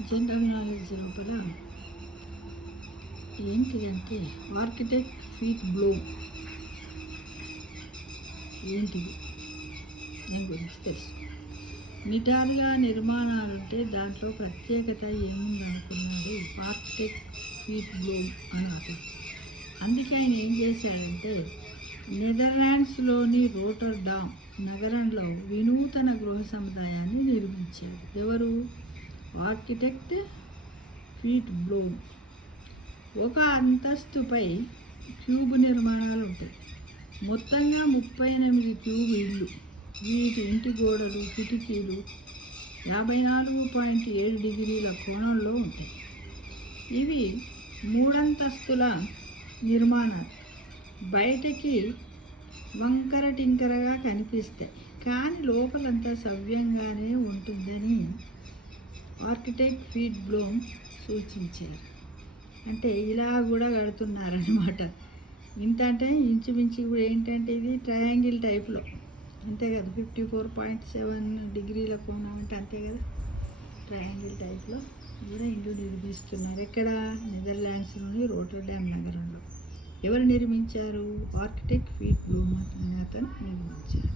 General knowledge లోపల ఏంటిదంటే architect feet Bloom ఏంటిది దాని గురించి తెలుసు. నిటారుగా నిర్మాణాలుంటే దాంట్లో ప్రత్యేకత ఏముందనుకున్నాడు ఆర్కిటెక్ట్ ఫీట్ బ్లూమ్ అన్నమాట. అందుకే ఆయన ఏం చేశాడంటే నెదర్లాండ్స్లోని రోటర్డామ్ నగరంలో వినూతన గృహ సముదాయాన్ని నిర్మించాడు. ఎవరు? Architect feet Bloom. ఒక అంతస్తుపై క్యూబ్ నిర్మాణాలు ఉంటాయి. మొత్తంగా 38 క్యూబ్ ఇళ్ళు. వీటి ఇంటి గోడలు కిటికీలు 54.7 డిగ్రీల కోణంలో ఉంటాయి. ఇవి మూడంతస్తుల నిర్మాణాలు. బయటకి వంకర టింకరగా కనిపిస్తాయి, కానీ లోపలంతా సవ్యంగానే ఉంటుందని ఆర్కిటెక్ట్ ఫీట్ బ్లూమ్ సూచించారు. అంటే ఇలా కూడా కడుతున్నారనమాట. ఇంత అంటే ఇంచుమించు కూడా ఏంటంటే ఇది ట్రయాంగిల్ టైప్లో అంతే కదా, 54.7 డిగ్రీల కోణం అంటే అంతే కదా, ట్రయాంగిల్ టైప్లో కూడా ఇల్లు నిర్మిస్తున్నారు. ఎక్కడ? నెదర్లాండ్స్లోని రోటర్డామ్ నగరంలో. ఎవరు నిర్మించారు? ఆర్కిటెక్ట్ ఫీట్ బ్లూమ్ అతను నిర్మించారు.